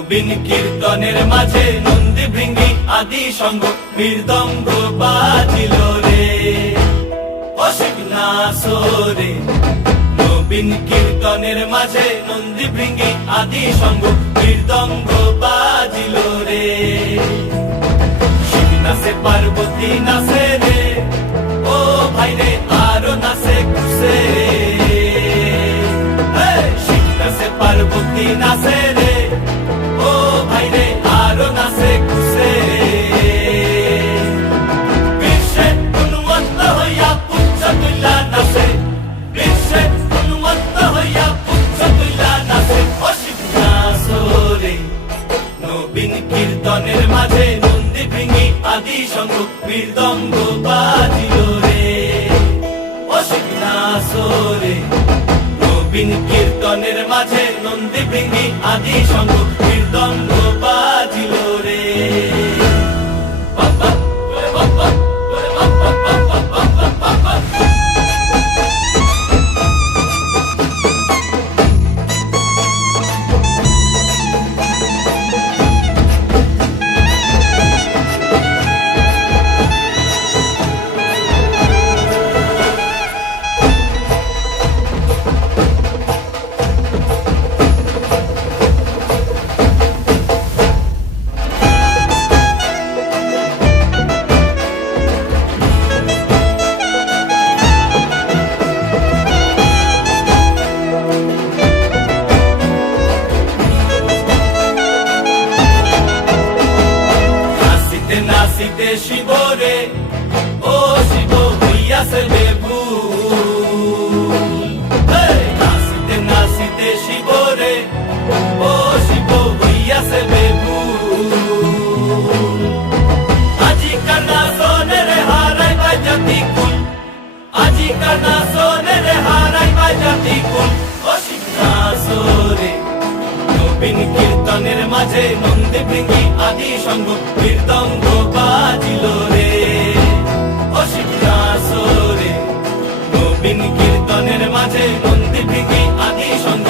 নবীন কীর্তনের মাঝে নন্দী ভৃঙ্গি আদি সঙ্গ মৃদঙ্গ বাজিল রে অসিক নাসরে। নবীন কীর্তনের মাঝে নন্দী ভৃঙ্গি আদি সঙ্গ মৃদঙ্গ বাজিল রে। শিব নাচে পার্বতী নাচে রে ও ভাই রে আরো নাচে খুশে। শিব নাচে পার্বতী নাচে রে ও ভাই রে আরো নাচে খুশে। বিশ্বে উন্মত্ত হইয়া পুচ্ছ তুল্লা নাচে, বিশ্বে উন্মত্ত হইয়া পুচ্ছ তুল্লা নাচে অসিক নাচরে। নবীন কীর্তনের মাঝে নন্দী ভৃঙ্গি আদি সঙ্গ মৃদঙ্গ বাজিল রে অসিক নাচরে। নবীন কীর্তনের মাঝে নন্দী ভৃঙ্গি আদি সঙ্গ মৃদঙ্গ বাজিল রে। বাবা বাবা বাবা বাবা বাবা। নাচিতে শিব রে ও শিব হইয়াছে বেভুল। নাচিতে নাচিতে শিব রে ও শিব হইয়াছে বেভুল। আজিকার নাচনে রে হারাই পাই জাতি কুল, আজিকার নাচনে রে হারাই পাই জাতি কুল অসিক নাচরে। নবীন কীর্তনের মাঝে নন্দী ভৃঙ্গি আদি সঙ্গ মৃদঙ্গ বাজিল রে অসিক নাচরে। নবীন কীর্তনের মাঝে নন্দী ভৃঙ্গি আদি সঙ্গ